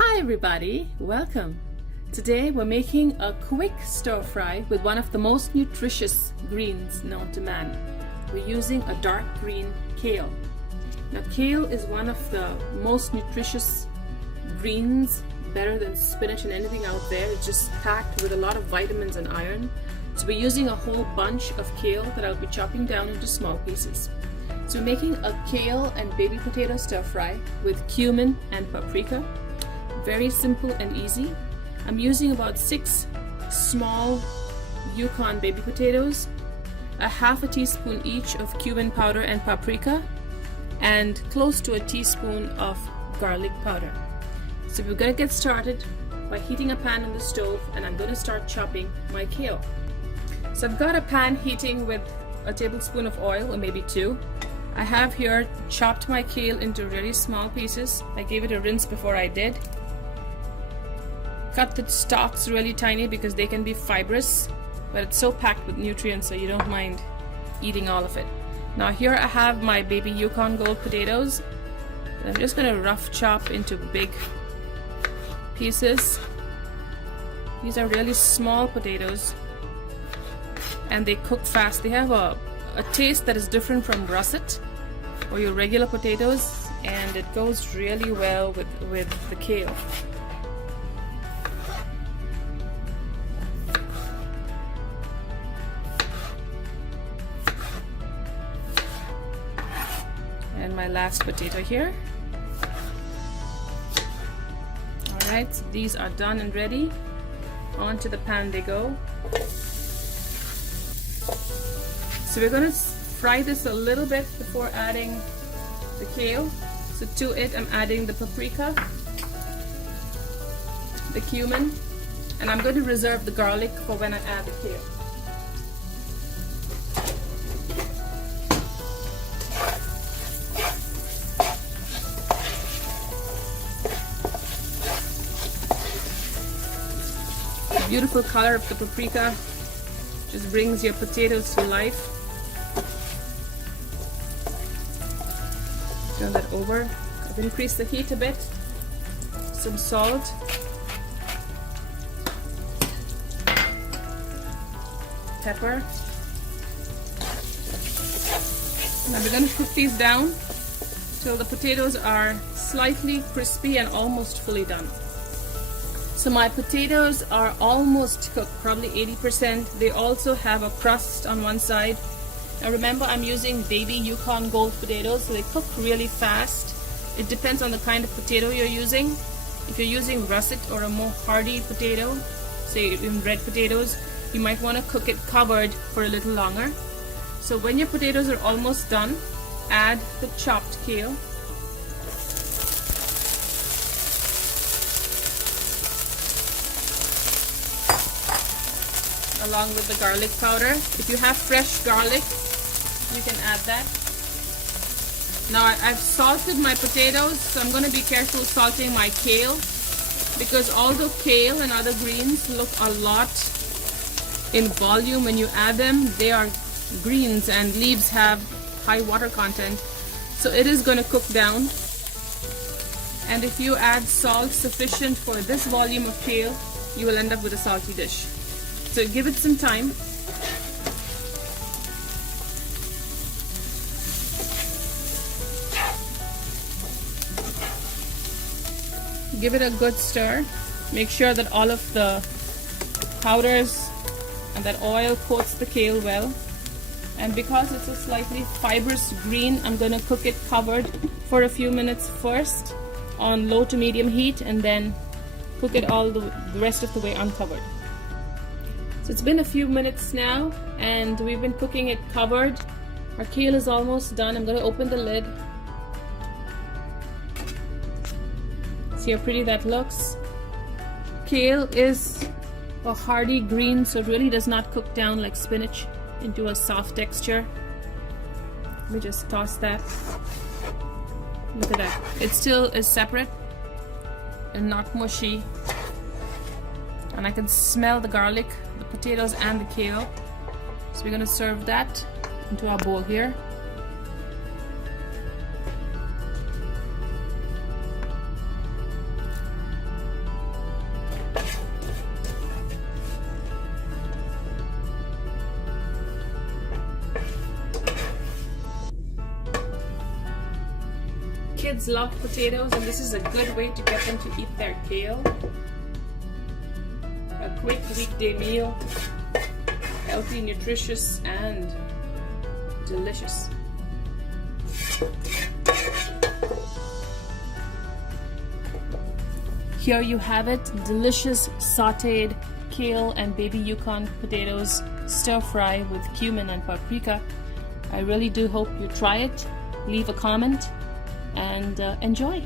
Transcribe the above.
Hi everybody, welcome. Today we're making a quick stir fry with one of the most nutritious greens known to man. We're using a dark green kale. Now kale is one of the most nutritious greens, better than spinach and anything out there. It's just packed with a lot of vitamins and iron. So we're using a whole bunch of kale that I'll be chopping down into small pieces. So we're making a kale and baby potato stir fry with cumin and paprika. Very simple and easy. I'm using about 6 small Yukon baby potatoes, a half a teaspoon each of cumin powder and paprika, and close to a teaspoon of garlic powder. So we're going to get started by heating a pan on the stove, and I'm going to start chopping my kale. So I've got a pan heating with a tablespoon of oil, or maybe 2. I have here chopped my kale into really small pieces. I gave it a rinse before I did. Cut the stalks really tiny because they can be fibrous, but it's so packed with nutrients so you don't mind eating all of it. Now here I have my baby Yukon Gold potatoes. I'm just going to rough chop into big pieces. These are really small potatoes and they cook fast. They have a taste that is different from russet or your regular potatoes, and it goes really well with the kale. And my last potato here. Alright, so these are done and ready. Onto the pan they go. So we're going to fry this a little bit before adding the kale. So to it I'm adding the paprika, the cumin, and I'm going to reserve the garlic for when I add the kale. The beautiful color of the paprika just brings your potatoes to life. Turn that over. I've increased the heat a bit. Some salt. Pepper. Now we're going to cook these down till the potatoes are slightly crispy and almost fully done. So my potatoes are almost cooked, probably 80%. They also have a crust on one side. Now remember, I'm using baby Yukon Gold potatoes, so they cook really fast. It depends on the kind of potato you're using. If you're using russet or a more hardy potato, say in red potatoes, you might want to cook it covered for a little longer. So when your potatoes are almost done, add the chopped kale. Along with the garlic powder. If you have fresh garlic, you can add that. Now I've salted my potatoes, so I'm going to be careful salting my kale, because although kale and other greens look a lot in volume, when you add them, they are greens and leaves have high water content, so it is going to cook down. And if you add salt sufficient for this volume of kale, you will end up with a salty dish. So give it some time. Give it a good stir. Make sure that all of the powders and that oil coats the kale well. And because it's a slightly fibrous green, I'm going to cook it covered for a few minutes first on low to medium heat, and then cook it all the rest of the way uncovered. So it's been a few minutes now and we've been cooking it covered. Our kale is almost done. I'm going to open the lid. See how pretty that looks. Kale is a hardy green, so it really does not cook down like spinach into a soft texture. Let me just toss that. Look at that. It still is separate and not mushy. And I can smell the garlic, the potatoes and the kale. So we're going to serve that into our bowl here. kids love potatoes, and this is a good way to get them to eat their kale. A quick weekday meal, healthy, nutritious, and delicious. Here you have it, delicious sauteed kale and baby Yukon potatoes stir fry with cumin and paprika. I really do hope you try it. Leave a comment and enjoy.